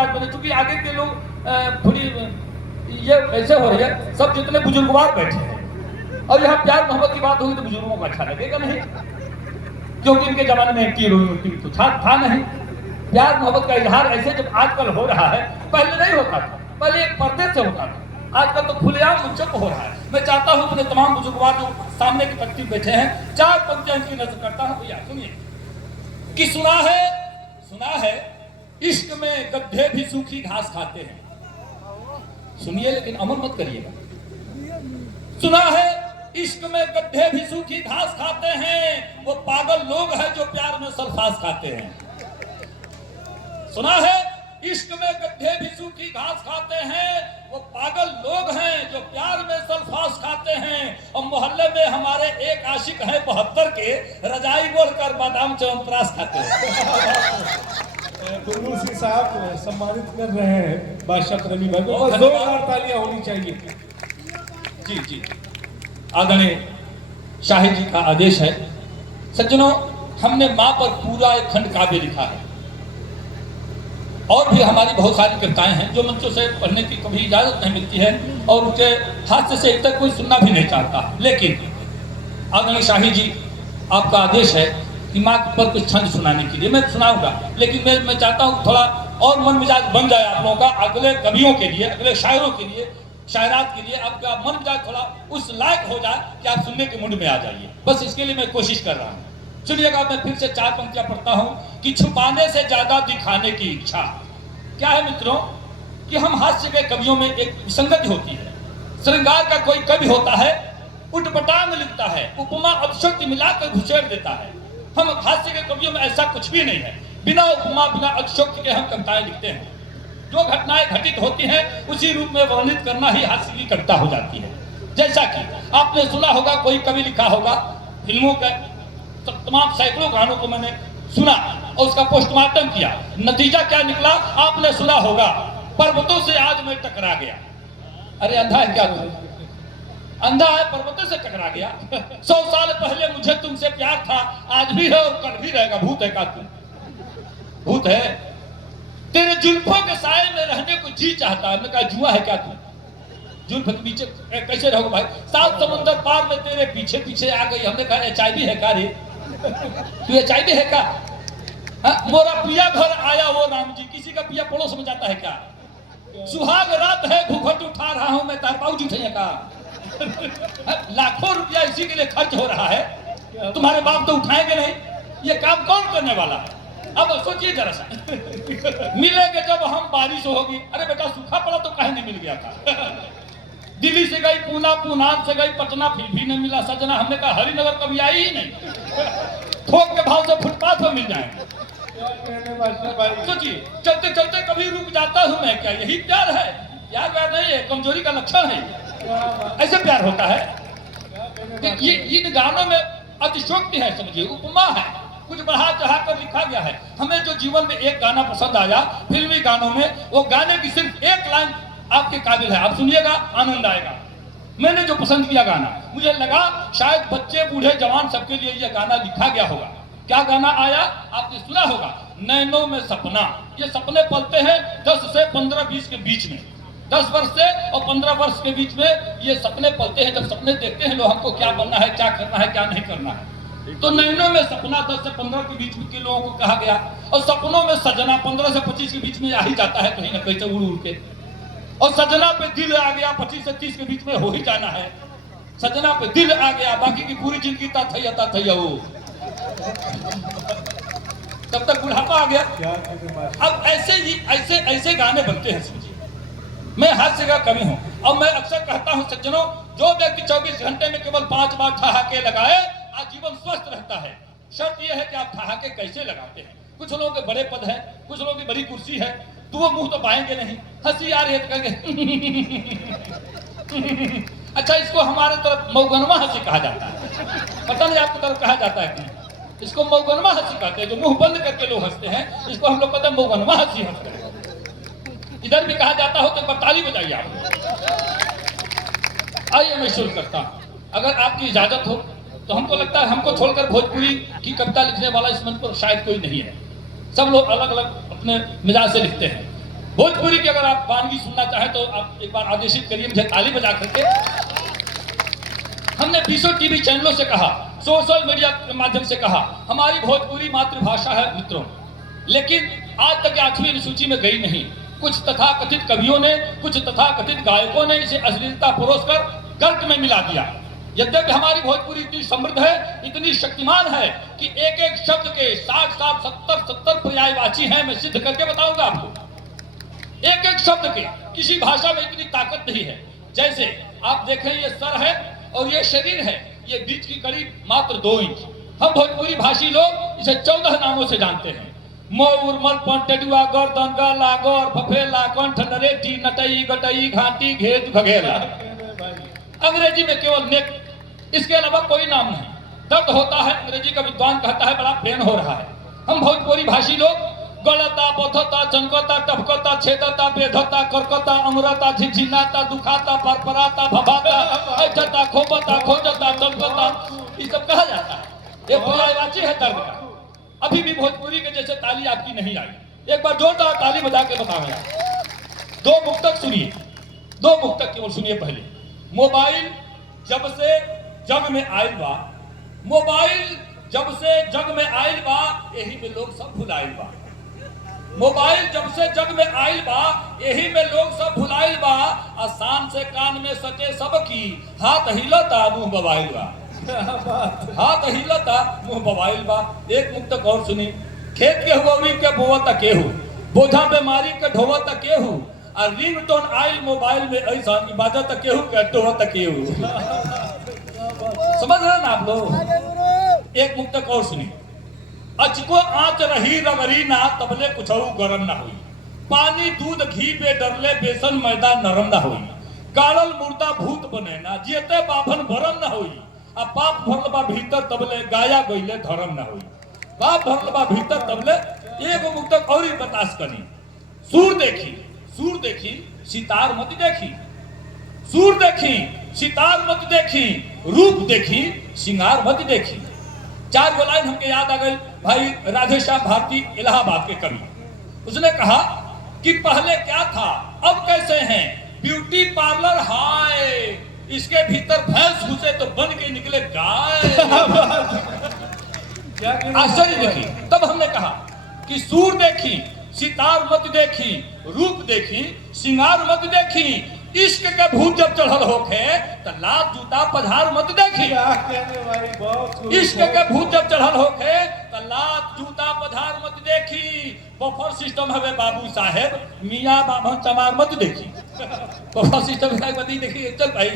मिजाज बने, चूंकि आगे के लोग थोड़ी ये ऐसे हो रही है, सब जितने बुजुर्गवार बैठे हैं और यहाँ प्यार मोहब्बत की बात होगी तो बुजुर्गों को अच्छा लगेगा नहीं, क्योंकि इनके जमाने में टी तो था नहीं। प्यार मोहब्बत का इजहार ऐसे जब आजकल हो रहा है, पहले नहीं होता था, पहले एक पर्दे से होता था, आजकल तो खुलेआम मुझको हो रहा है। मैं चाहता हूं अपने तमाम बुजुर्गवार जो सामने की पंक्ति बैठे हैं, 4 पंक्तियां इनकी नजर करता हूं। भैया सुनिए कि सुना है इश्क में गड्ढे भी सूखी घास खाते हैं। सुनिए लेकिन अमल मत करिएगा। सुना है इश्क में गड्ढे भी सूखी घास खाते हैं, वो पागल लोग हैं जो प्यार में सल्फास खाते हैं। सुना है इश्क में गड्ढे भी सूखी घास खाते हैं, वो पागल लोग हैं जो प्यार में सल्फास खाते हैं। और मोहल्ले में हमारे एक आशिक है 72 के, रजाई बोलकर बादाम च्यवनप्राश खाते हैं। गुरनूर सिंह साहब सम्मानित कर रहे हैं बादशाह रवि भाई को, और जोरदार तालियां होनी चाहिए। जी जी, आदरणीय शाहिद जी का आदेश है। सज्जनों, हमने मां पर पूरा एक खंड काव्य लिखा है, और भी हमारी बहुत सारी कविताएं हैं जो मंचों से पढ़ने की कभी इजाजत नहीं मिलती है, और उनके हाथ से एक तक कोई सुनना भी नहीं चाहता। लेकिन आदरणीय शाहिद जी, आपका आदेश है कि माँ पर कुछ छंद सुनाने के लिए मैं सुनाऊंगा, लेकिन मैं चाहता हूँ थोड़ा और मन मिजाज बन जाए आप लोगों का, अगले कवियों के लिए, अगले शायरों के लिए, शायरात के लिए आपका मन मिजाज थोड़ा उस लायक हो जाए कि आप सुनने के मूड में आ जाइए। बस इसके लिए मैं कोशिश कर रहा हूँ। सुनिएगा, मैं फिर से 4 पंक्तियां पढ़ता हूँ कि छुपाने से ज्यादा दिखाने की इच्छा। क्या है मित्रों कि हम हास्य के कवियों में एक विसंगति होती है। श्रृंगार का कोई कवि होता है, उटपटांग लिखता है, उपमा अतिशयोक्ति मिलाकर घुसेड़ देता है। हम हास्य के कवियों में ऐसा कुछ भी नहीं है, बिना उपमा बिना अतिशयोक्ति के हम कविताएं लिखते हैं। जो घटनाएं घटित होती हैं उसी रूप में वर्णित करना ही हास्य की कविता हो जाती है। जैसा कि आपने सुना होगा, कोई कवि लिखा होगा, फिल्मों के तमाम सैकड़ों गानों को मैंने सुना और उसका पोस्टमार्टम किया, नतीजा क्या निकला आपने सुना होगा, पर्वतों से आज मैं टकरा गया। अरे अंधा है क्या तू? अंधा है, पर्वतों से टकरा गया। 100 साल पहले मुझे तुमसे प्यार था, आज भी है और कल भी रहेगा। भूत है क्या तू? भूत है। तेरे जुल्फों के साए में रहने को जी चाहता है। हमने कहा जुआ है क्या तू? जुल्फ के पीछे कैसे रहोगे भाई? 7 समुंदर पार में तेरे पीछे पीछे आ गई। हमने कहा HIV है क्या रे? तू HIV है क्या? मोरा पिया घर आया वो राम जी। किसी का पिया पड़ोस में जाता है क्या? सुहाग रात है घूंघट उठा रहा हूं मैं, तार बाबूजी उठे का। लाखों रुपया इसी के लिए खर्च हो रहा है, तुम्हारे बाप तो उठाएंगे नहीं। ये काम कौन करने वाला है? अब सोचिए जरा सा। मिलेंगे जब हम, बारिश होगी। अरे बेटा सूखा पड़ा तो कहीं नहीं मिल गया था। दिल्ली से गई पूना, पूना से गई पटना, फिर भी नहीं मिला सजना। हमने कहा हरिनगर कभी आई ही नहीं, थोक के भाव से फुटपाथ पर मिल जाएंगे। सोचिए, चलते चलते कभी रुक जाता हूं मैं, क्या यही प्यार है? प्यार व्यार नहीं है, कमजोरी का लक्षण है। ऐसे प्यार होता है। ये इन गानों में अतिशयोक्ति है, समझिए, उपमा है, कुछ बढ़ा चढ़ा कर लिखा गया है। हमें जो जीवन में एक गाना पसंद आया फिल्मी गानों में, वो गाने की सिर्फ एक लाइन आपके काबिल है, आप सुनिएगा आनंद आएगा। मैंने जो पसंद किया गाना, मुझे लगा शायद बच्चे बूढ़े जवान सबके लिए यह गाना लिखा गया होगा। क्या गाना आया आपने सुना होगा? नैनों में सपना। ये सपने पलते हैं 10 से 15-20 के बीच में, 10 वर्ष से और 15 वर्ष के बीच में ये सपने पलते हैं। जब सपने देखते हैं लोग, हमको क्या बनना है, क्या करना है, क्या नहीं करना है। तो नैनों में सपना 10 से 15 के बीच के लोगों को कहा गया, और सपनों में सजना 15 से 25 के बीच में आ ही जाता है कहीं ना कहीं से उड़ उड़ के। और सजना पे दिल आ गया 25 से 30 के बीच में हो ही जाना है। सजना पे दिल आ गया, बाकी की पूरी जिंदगी था वो, तब तक बुढ़ापा आ गया। अब ऐसे ही ऐसे गाने बनते हैं। समझिए, मैं हास्य का कवि हूं और मैं अक्सर कहता हूं सज्जनों, जो व्यक्ति 24 घंटे में केवल 5 बार ठहाके लगाए आजीवन स्वस्थ रहता है। शर्त यह है कि आप ठहाके कैसे लगाते हैं। कुछ लोगों के बड़े पद है, कुछ लोगों की बड़ी कुर्सी है, तो वो मुंह तो पाएंगे नहीं, हंसी आ रही है तो कहेंगे। अच्छा, इसको हमारे तरफ मऊगनवा हंसी कहा जाता है, पता नहीं आपकी तरफ कहा जाता है कि इसको मऊगनवा हंसी कहते हैं। जो मुंह बंद करके लोग हंसते हैं, इसको हम लोग कहते हैं मऊगनवा हंसी हंसते हैं। इधर भी कहा जाता हो तो एक बार ताली बजाइए आप। आइए मैं शुरू करता हूं, अगर आपकी इजाजत हो तो। हमको लगता है हमको छोड़कर भोजपुरी की कविता लिखने वाला इस मंच पर शायद कोई नहीं है। सब लोग अलग अलग अपने मिजाज से लिखते हैं। भोजपुरी की अगर आप वानगी सुनना चाहें तो आप एक बार आदेशित करिए मुझे ताली बजा करके। हमने 20 टीवी चैनलों से कहा, सोशल मीडिया के माध्यम से कहा, हमारी भोजपुरी मातृभाषा है मित्रों, लेकिन आज तक 8वीं अनुसूची में गई नहीं। कुछ तथाकथित कवियों ने, कुछ तथाकथित गायकों ने इसे अश्लीलता परोसकर गर्त में मिला दिया। यद्यपि हमारी भोजपुरी इतनी समृद्ध है, इतनी शक्तिमान है कि एक एक शब्द के 60 70 पर्यायवाची हैं। मैं सिद्ध करके बताऊंगा आपको। एक एक शब्द के किसी भाषा में इतनी ताकत नहीं है। जैसे आप देखें, ये सर है और ये शरीर है, ये बीच की करीब मात्र 2 इंच। हम भोजपुरी भाषी लोग इसे 14 नामों से जानते हैं। मोर, मलपन, टेडुआ, गर्दन, गला, गौर, फफेला, कंठ, नरेटी, नटई, गटई, घाटी, घेत, घगेला। अंग्रेजी में केवल नेक, इसके अलावा कोई नाम नहीं। दर्द होता है, अंग्रेजी का विद्वान कहता है बड़ा पेन हो रहा है। हम भोजपुरी भाषी लोग गलता, बथता, चंकता, टपकता, छेदता, बेधता, करकता, अमरता, झिझिनाता, दुखाता, परपराता, भभाता, ऐठता, खोपता, खोजता, चलकता, ये सब कहा जाता है। ये पर्यायवाची है दर्द का। अभी भी भोजपुरी के जैसे ताली आपकी नहीं आई। एक बार जोरदार ताली बजा के बताओ यार। 2 मुक्तक सुनिए, 2 मुक्तक केवल सुनिए। पहले, मोबाइल जब से जग में आयल बा, मोबाइल जब से जग में आयल बा, यही में लोग सब भुलाइल बा। मोबाइल जब से जग में आयल बा, यही में लोग सब भुलाइल बा। आसान से कान में सटे सबकी, हाथ हिलता मुंह बवाइल बा। हाथ हिलता मुंह बवाइल बा। एक मुक्तक और सुनी। खेत के हुआ के बोवत केहू, बोझा बीमारी के ढोवत केहू, और रिंगटोन आइल मोबाइल में ऐसा इबादत केहू के टोवत केहू। समझ रहे ना आप लोग। एक मुक्तक और सुनी। अचको आंच रही रगरी ना, तबले कुछ गरम ना हुई। पानी दूध घी पे डरले, बेसन मैदा नरम ना हुई। गाड़ल मुर्दा भूत बने ना, जियते बाभन भरम ना हुई। अब पाप भरल बा भीतर, तबले गाया गईले धर्म ना हुई। पाप भरल बा भीतर, तबले। एगो मुक्तक और ही बर्दाश्त करी। सूर देखी, सूर देखी, सितार मत देखी। सूर देखी, सितार मत देखी, रूप देखी, सिंगार मत देखी। 4 गो लाइन हमके याद आ गई। भाई राधेश्याम भारती इलाहाबाद के कवि, उसने कहा कि पहले क्या था अब कैसे हैं, ब्यूटी पार्लर हाय, इसके भीतर भैंस घुसे तो बन के निकले गाय। आश्चर्य देखी। तब हमने कहा कि सूर देखी, सितार मत देखी, रूप देखी, सिंगार मत देखी। इश्क के भूत जब चढ़ल होके तो लात जूता पधार मत देखी। इश्क के भूत जब चढ़ल होके तो लात जूता पधार मत देखी। बफर सिस्टम हवे बाबू साहेब, मियाँ बाभन चमार मत देखी। बफर सिस्टम देखी। चल भाई